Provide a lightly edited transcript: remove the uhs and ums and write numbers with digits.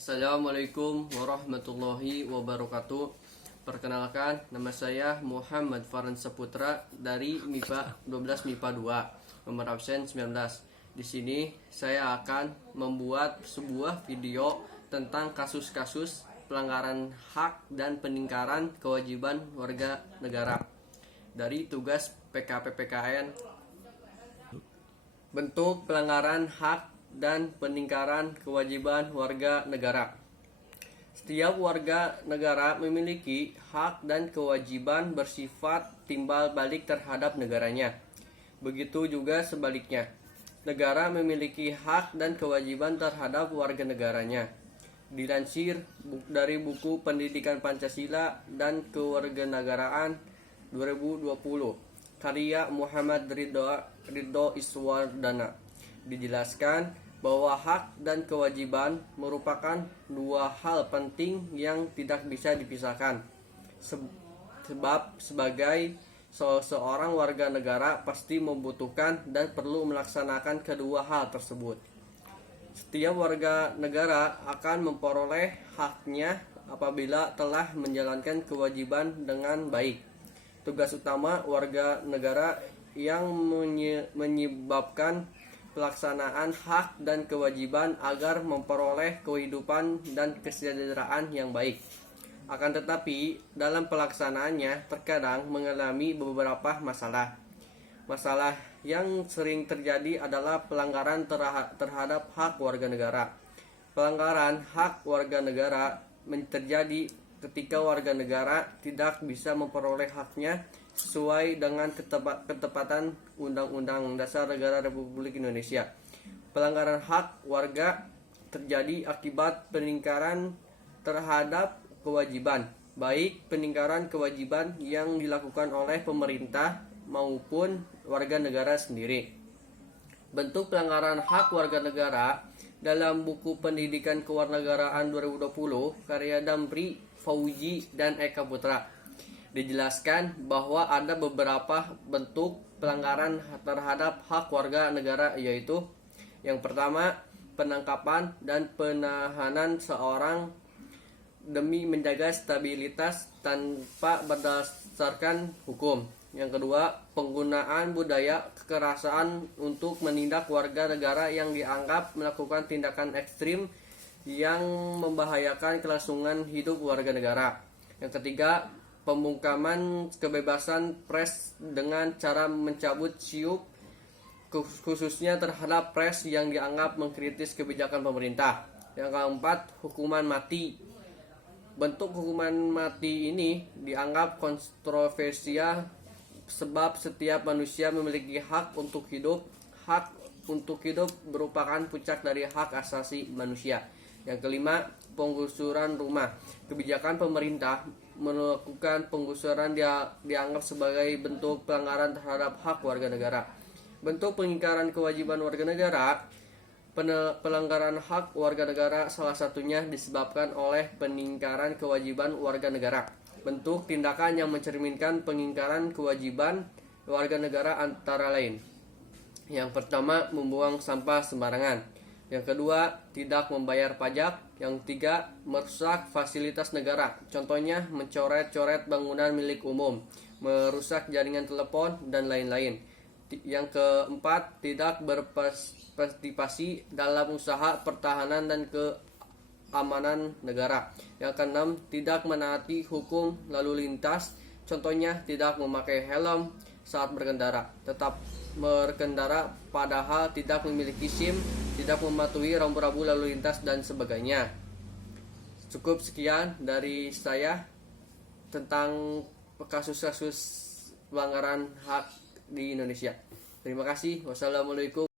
Assalamualaikum warahmatullahi wabarakatuh. Perkenalkan, nama saya Muhammad Farhan Saputra dari MIPA 12 MIPA 2, nomor absen 19. Di sini saya akan membuat sebuah video tentang kasus-kasus pelanggaran hak dan peningkaran kewajiban warga negara dari tugas PKP-PKN. Bentuk pelanggaran hak dan peningkaran kewajiban warga negara. Setiap warga negara memiliki hak dan kewajiban bersifat timbal balik terhadap negaranya. Begitu juga sebaliknya. Negara memiliki hak dan kewajiban terhadap warga negaranya. Dilansir dari buku Pendidikan Pancasila dan Kewarganegaraan 2020, karya Muhammad Ridho Iswardana, dijelaskan bahwa hak dan kewajiban merupakan dua hal penting yang tidak bisa dipisahkan. Sebab sebagai seorang warga negara pasti membutuhkan dan perlu melaksanakan kedua hal tersebut. Setiap warga negara akan memperoleh haknya apabila telah menjalankan kewajiban dengan baik. Tugas utama warga negara yang menyebabkan pelaksanaan hak dan kewajiban agar memperoleh kehidupan dan kesejahteraan yang baik. Akan tetapi, dalam pelaksanaannya terkadang mengalami beberapa masalah. Masalah yang sering terjadi adalah pelanggaran terhadap hak warga negara. Pelanggaran hak warga negara terjadi ketika warga negara tidak bisa memperoleh haknya sesuai dengan ketepatan Undang-Undang Dasar Negara Republik Indonesia. Pelanggaran hak warga terjadi akibat peningkaran terhadap kewajiban, baik peningkaran kewajiban yang dilakukan oleh pemerintah maupun warga negara sendiri. Bentuk pelanggaran hak warga negara dalam buku Pendidikan Kewarganegaraan 2020, karya Damri, Fauzi, dan Eka Putra, dijelaskan bahwa ada beberapa bentuk pelanggaran terhadap hak warga negara, yaitu yang pertama, penangkapan dan penahanan seorang demi menjaga stabilitas tanpa berdasarkan hukum. Yang kedua, penggunaan budaya kekerasan untuk menindak warga negara yang dianggap melakukan tindakan ekstrim yang membahayakan kelangsungan hidup warga negara. Yang ketiga, pembungkaman kebebasan pers dengan cara mencabut syuk, khususnya terhadap pers yang dianggap mengkritis kebijakan pemerintah. Yang keempat, hukuman mati. Bentuk hukuman mati ini dianggap kontroversial sebab setiap manusia memiliki hak untuk hidup. Hak untuk hidup merupakan puncak dari hak asasi manusia. Yang kelima, penggusuran rumah. Kebijakan pemerintah melakukan penggusuran dianggap sebagai bentuk pelanggaran terhadap hak warga negara. Bentuk pengingkaran kewajiban warga negara. Pelanggaran hak warga negara salah satunya disebabkan oleh peningkaran kewajiban warga negara. Bentuk tindakan yang mencerminkan pengingkaran kewajiban warga negara antara lain: yang pertama, membuang sampah sembarangan. Yang kedua, tidak membayar pajak. Yang ketiga, merusak fasilitas negara. Contohnya, mencoret-coret bangunan milik umum, merusak jaringan telepon, dan lain-lain. Yang keempat, tidak berpartisipasi dalam usaha pertahanan dan keamanan negara. Yang keenam, tidak menaati hukum lalu lintas. Contohnya, tidak memakai helm saat berkendara, tetap berkendara padahal tidak memiliki SIM, tidak mematuhi rambu-rambu lalu lintas, dan sebagainya. Cukup sekian dari saya tentang kasus-kasus pelanggaran hak di Indonesia. Terima kasih. Wassalamualaikum.